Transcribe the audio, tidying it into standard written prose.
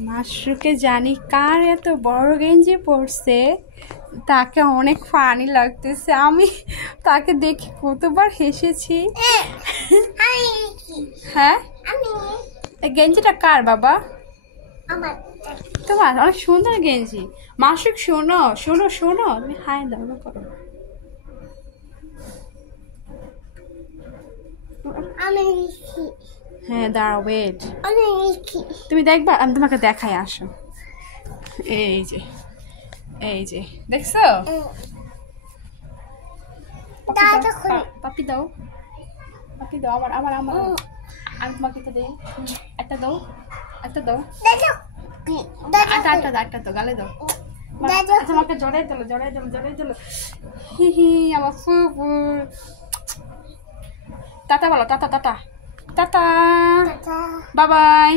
মাশরুকে জানি কার এত বড় গেঞ্জি পরছে, তাকে অনেক ফানি লাগতেছে। আমি তাকে দেখে কতবার হেসেছি। হ্যাঁ, এই গেঞ্জিটা কার বাবা? তোমার? অনেক সুন্দর গেঞ্জি। মাশরুক শোনো শোনো শোনো, তুমি হাই দাও করো। হ্যাঁ দাঁড়াও, ওয়েট। তুমি দেখবা, আমি তোমাকে দেখাই, আসো। এই যে, এই যে দেখছো? পাপি দাও, পাপি দাও। আমার আমার আমার আমি তোমাকে তো দেই। একটা দাও, একটা দাও, একটা দাও, গালে দাও। তোমাকে জড়াই দিলো, জড়াই দিলো, জড়াই দিলো। হি হি, আমার ফুফু। টাটা বলো, tata tata tata, bye bye.